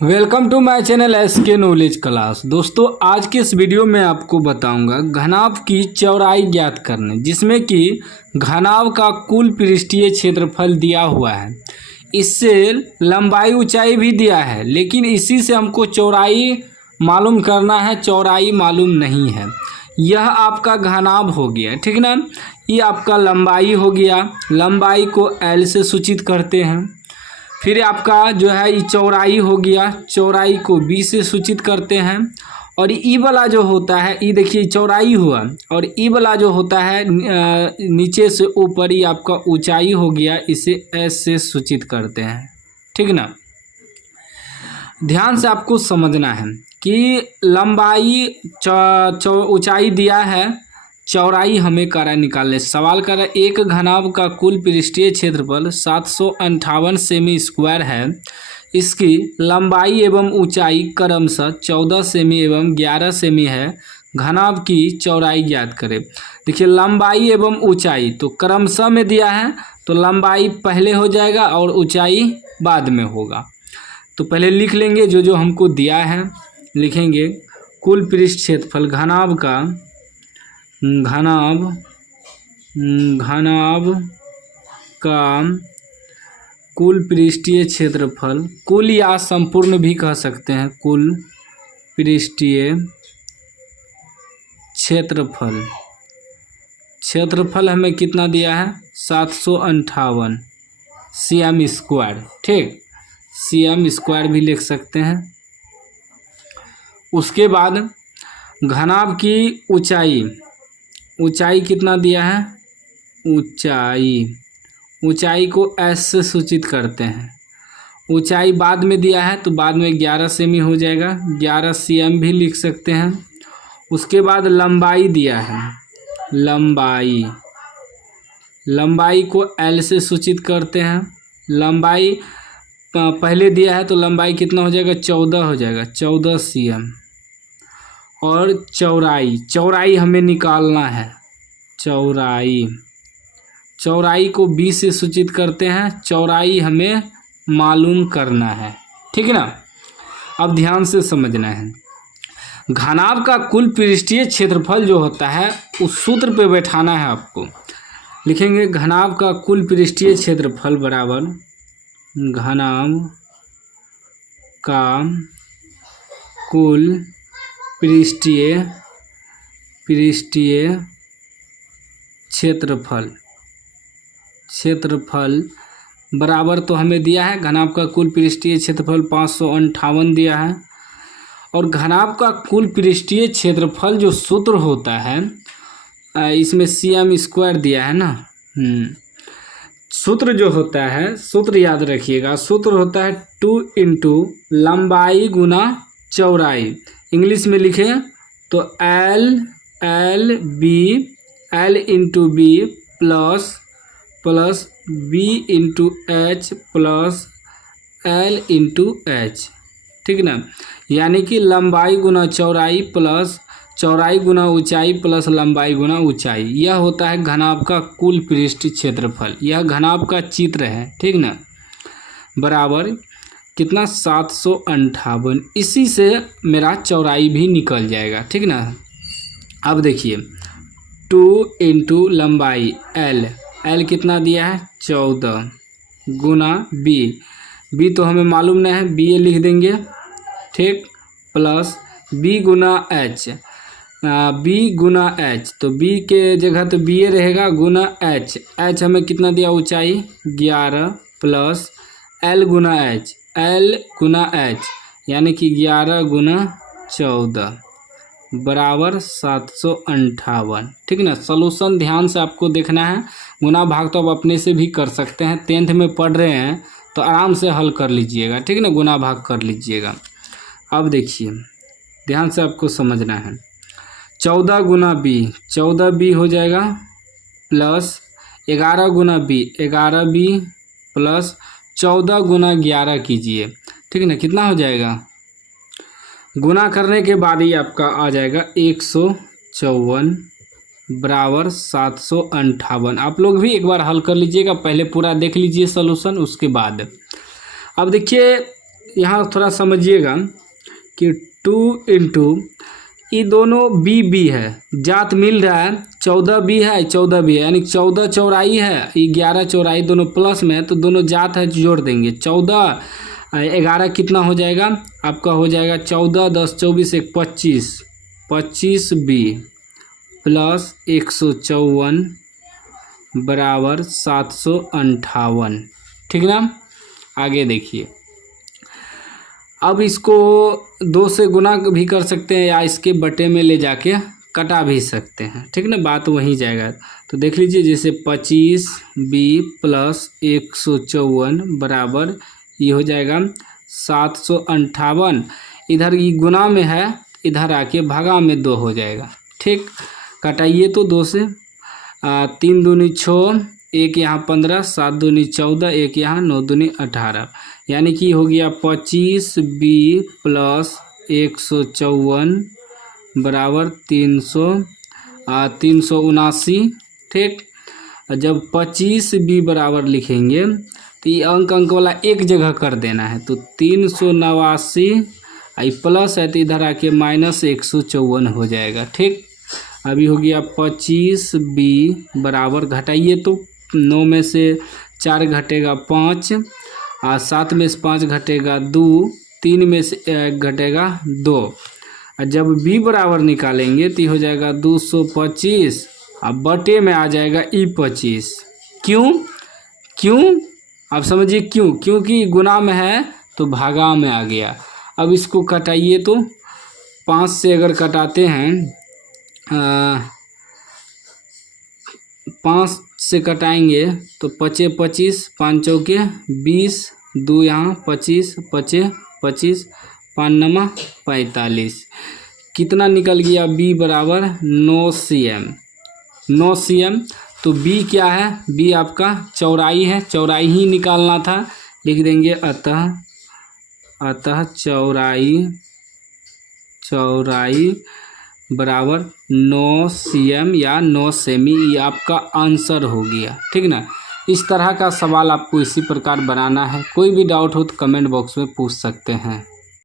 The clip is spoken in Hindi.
Welcome to my channel SK knowledge class. दोस्तों आज के इस वीडियो में आपको बताऊंगा घनाभ की चौड़ाई ज्ञात करने, जिसमें कि घनाभ का कुल पृष्ठीय क्षेत्रफल दिया हुआ है। इससे लंबाई ऊंचाई भी दिया है, लेकिन इसी से हमको चौड़ाई मालूम करना है। चौड़ाई मालूम नहीं है। यह आपका घनाभ हो गया, ठीक ना। ये आपका लंबाई हो गया। लंबाई को एल से सूचित करते हैं। फिर आपका जो है ये चौड़ाई हो गया, चौड़ाई को बी से सूचित करते हैं। और ई वाला जो होता है, ई देखिए चौड़ाई हुआ, और ई वाला जो होता है नीचे से ऊपर, ही आपका ऊंचाई हो गया, इसे एस से सूचित करते हैं, ठीक ना। ध्यान से आपको समझना है कि लंबाई ऊंचाई दिया है, चौड़ाई हमें करा निकालने। सवाल करा एक घनाभ का कुल पृष्ठीय क्षेत्रफल 758 सेमी स्क्वायर है। इसकी लंबाई एवं ऊंचाई क्रमशः 14 सेमी एवं 11 सेमी है। घनाभ की चौड़ाई ज्ञात करें। देखिए लंबाई एवं ऊंचाई तो क्रमशः में दिया है, तो लंबाई पहले हो जाएगा और ऊंचाई बाद में होगा। तो पहले लिख लेंगे जो जो हमको दिया है, लिखेंगे कुल पृष्ठ क्षेत्रफल घनाभ का कुल पृष्ठीय क्षेत्रफल, कुल या संपूर्ण भी कह सकते हैं। कुल पृष्ठीय क्षेत्रफल हमें कितना दिया है, 758 सीएम स्क्वायर, ठीक। सीएम स्क्वायर भी लिख सकते हैं। उसके बाद घनाभ की ऊंचाई कितना दिया है, ऊंचाई को एस से सूचित करते हैं। ऊंचाई बाद में दिया है, तो बाद में 11 सेमी हो जाएगा, 11 सीएम भी लिख सकते हैं। उसके बाद लंबाई दिया है, लंबाई को एल से सूचित करते हैं। लंबाई पहले दिया है, तो लंबाई कितना हो जाएगा, 14 हो जाएगा, 14 सीएम। और चौड़ाई हमें निकालना है। चौड़ाई को बी से सूचित करते हैं। चौड़ाई हमें मालूम करना है, ठीक है ना। अब ध्यान से समझना है। घनाभ का कुल पृष्ठीय क्षेत्रफल जो होता है, उस सूत्र पे बैठाना है आपको। लिखेंगे घनाभ का कुल पृष्ठीय क्षेत्रफल बराबर घनाभ का कुल पृष्ठीय क्षेत्रफल बराबर, तो हमें दिया है घनाभ का कुल पृष्ठीय क्षेत्रफल 558 दिया है। और घनाभ का कुल पृष्ठीय क्षेत्रफल जो सूत्र होता है, इसमें सीएम स्क्वायर दिया है ना। सूत्र जो होता है, सूत्र याद रखिएगा, सूत्र होता है 2 इंटू लंबाई गुना चौड़ाई। इंग्लिश में लिखें तो L into B plus B into H plus L into H, ठीक ना। यानी कि लंबाई गुना चौड़ाई प्लस चौड़ाई गुना ऊंचाई प्लस लंबाई गुना ऊंचाई। यह होता है घनाभ का कुल पृष्ठ क्षेत्रफल। यह घनाभ का चित्र है, ठीक ना। बराबर कितना, 758। इसी से मेरा चौड़ाई भी निकल जाएगा, ठीक ना। अब देखिए 2 इंटू लंबाई एल कितना दिया है, 14 गुना बी तो हमें मालूम नहीं है, बी लिख देंगे, ठीक। प्लस बी गुना एच, तो बी के जगह तो बी रहेगा, गुना एच हमें कितना दिया, ऊंचाई 11 प्लस एल गुना एच, यानी कि 11 गुना 14 बराबर 758, ठीक ना। सॉल्यूशन ध्यान से आपको देखना है। गुना भाग तो आप अपने से भी कर सकते हैं, 10th में पढ़ रहे हैं तो आराम से हल कर लीजिएगा, ठीक ना। गुना भाग कर लीजिएगा। अब देखिए ध्यान से आपको समझना है। 14 गुना बी हो जाएगा, प्लस 11 गुना बी 11 बी प्लस 14 गुना 11 कीजिए, ठीक है ना। कितना हो जाएगा, गुना करने के बाद ही आपका आ जाएगा 154 बराबर 758। आप लोग भी एक बार हल कर लीजिएगा, पहले पूरा देख लीजिए सॉल्यूशन, उसके बाद। अब देखिए यहाँ थोड़ा समझिएगा कि 2 इंटू ये दोनों बी है, जात मिल रहा है 14 बी है 14 बी है, यानी 14 चौड़ाई है, ये 11 चौड़ाई दोनों प्लस में है, तो दोनों जात है जोड़ देंगे। 14 11 कितना हो जाएगा आपका, हो जाएगा 14 10 24 1 25, 25 बी प्लस 154 बराबर 758। ठीक ना। आगे देखिए, अब इसको 2 से गुना भी कर सकते हैं या इसके बटे में ले जाके कटा भी सकते हैं। ठीक ना, बात वहीं जाएगा। तो देख लीजिए, जैसे 25 बी प्लस 154 बराबर ये हो जाएगा 758। इधर ये गुना में है, इधर आके भागा में 2 हो जाएगा। ठीक, कटाइए तो 2 से 3 दूनी 6, 1 यहाँ 15, 7 दूनी 14, 1 यहाँ 9 दूनी 18, यानी कि हो गया 25 बी प्लस 154 बराबर 379। ठीक, जब 25 बी बराबर लिखेंगे तो ये अंक वाला एक जगह कर देना है, तो 389 प्लस है तो इधर आके माइनस 154 हो जाएगा। ठीक, अभी हो गया 25 बी बराबर, घटाइए तो 9 में से 4 घटेगा 5, 7 में से 5 घटेगा 2, 3 में से 1 घटेगा 2, और जब b बराबर निकालेंगे तो हो जाएगा 225, अब बटे में आ जाएगा E25। क्यों आप समझिए क्यों, क्योंकि गुना में है तो भागा में आ गया। अब इसको कटाइए तो 5 से अगर कटाते हैं 5 से कटाएंगे तो 25 25, 5 चौके 20, 2 यहाँ 25, 25 25, 5 नमा 45, कितना निकल गया b बराबर 9 cm। 9 cm, तो b क्या है, b आपका चौड़ाई है, चौड़ाई ही निकालना था, लिख देंगे अतः चौड़ाई बराबर 9 cm या 9 सेमी, ये आपका आंसर हो गया। ठीक ना। इस तरह का सवाल आपको इसी प्रकार बनाना है। कोई भी डाउट हो तो कमेंट बॉक्स में पूछ सकते हैं।